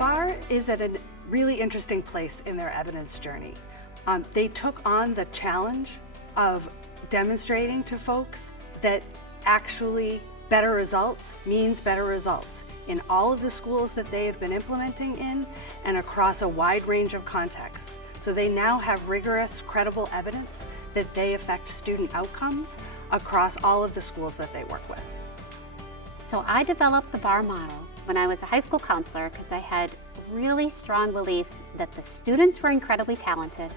BARR is at a really interesting place in their evidence journey. They took on the challenge of demonstrating to folks that actually better results means better results in all of the schools that they have been implementing in and across a wide range of contexts. So they now have rigorous, credible evidence that they affect student outcomes across all of the schools that they work with. So I developed the BARR model when I was a high school counselor because I had really strong beliefs that the students were incredibly talented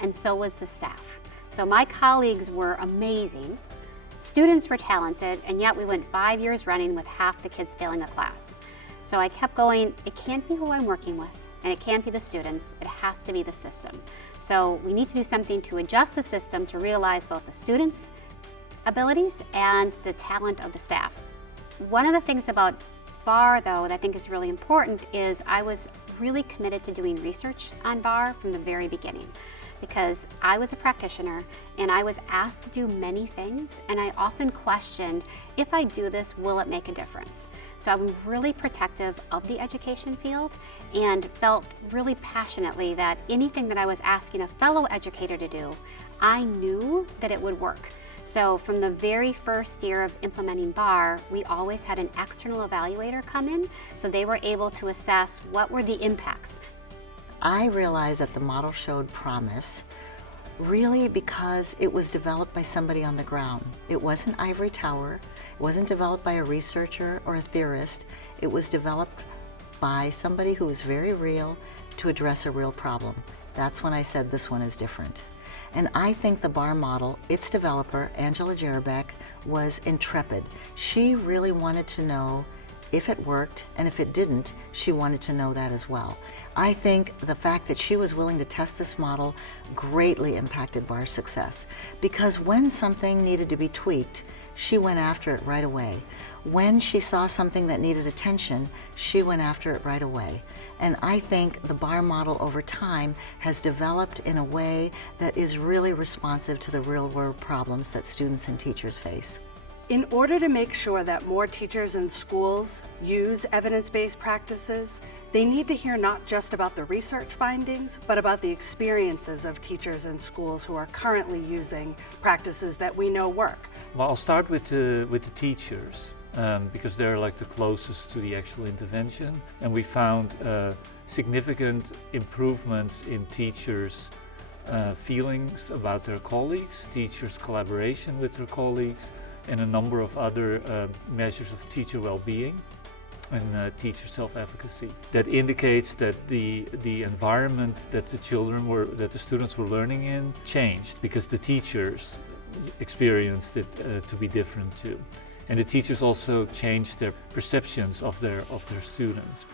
and so was the staff. So my colleagues were amazing, students were talented, and yet we went 5 years running with half the kids failing a class. So I kept going, it can't be who I'm working with, and it can't be the students, it has to be the system. So we need to do something to adjust the system to realize both the students' abilities and the talent of the staff. One of the things about BARR, though, that I think is really important is I was really committed to doing research on BARR from the very beginning, because I was a practitioner and I was asked to do many things, and I often questioned, if I do this, will it make a difference? So I'm really protective of the education field and felt really passionately that anything that I was asking a fellow educator to do, I knew that it would work. So from the very first year of implementing BARR, we always had an external evaluator come in, so they were able to assess what were the impacts. I realized that the model showed promise really because it was developed by somebody on the ground. It wasn't ivory tower, it wasn't developed by a researcher or a theorist, it was developed by somebody who was very real to address a real problem. That's when I said this one is different. And I think the BARR model, its developer, Angela Jerabek, was intrepid. She really wanted to know if it worked, and if it didn't, she wanted to know that as well. I think the fact that she was willing to test this model greatly impacted BARR's success, because when something needed to be tweaked, she went after it right away. When she saw something that needed attention, she went after it right away. And I think the BARR model over time has developed in a way that is really responsive to the real-world problems that students and teachers face. In order to make sure that more teachers and schools use evidence-based practices, they need to hear not just about the research findings, but about the experiences of teachers and schools who are currently using practices that we know work. Well, I'll start with the teachers, because they're like the closest to the actual intervention. And we found significant improvements in teachers' feelings about their colleagues, teachers' collaboration with their colleagues, and a number of other measures of teacher well-being and teacher self-efficacy. That indicates that the environment that the students were learning in changed, because the teachers experienced it to be different too. And the teachers also changed their perceptions of their students.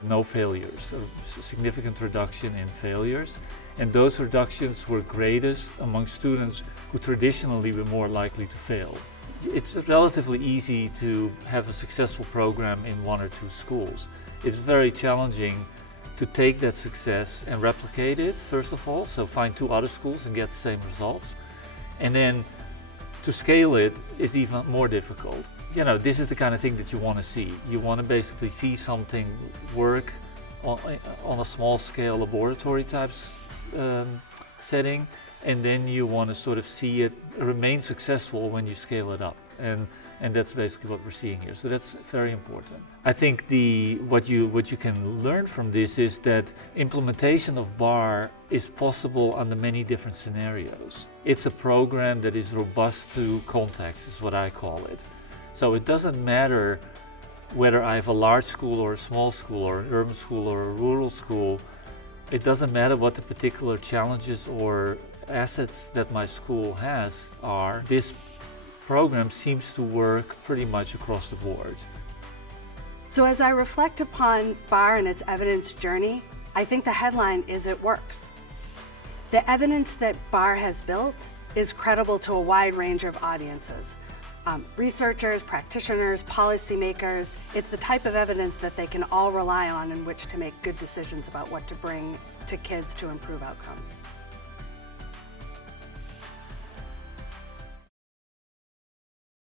No failures, a significant reduction in failures. And those reductions were greatest among students who traditionally were more likely to fail. It's relatively easy to have a successful program in 1 or 2 schools. It's very challenging to take that success and replicate it, first of all, so find 2 other schools and get the same results. And then to scale it is even more difficult. You know, this is the kind of thing that you want to see. You want to basically see something work on a small scale laboratory type setting, and then you want to sort of see it remain successful when you scale it up. And that's basically what we're seeing here. So that's very important. I think what you can learn from this is that implementation of BARR is possible under many different scenarios. It's a program that is robust to context, is what I call it. So it doesn't matter whether I have a large school or a small school or an urban school or a rural school. It doesn't matter what the particular challenges or assets that my school has are. This program seems to work pretty much across the board. So as I reflect upon BARR and its evidence journey, I think the headline is it works. The evidence that BARR has built is credible to a wide range of audiences. Researchers, practitioners, policymakers. It's the type of evidence that they can all rely on in which to make good decisions about what to bring to kids to improve outcomes.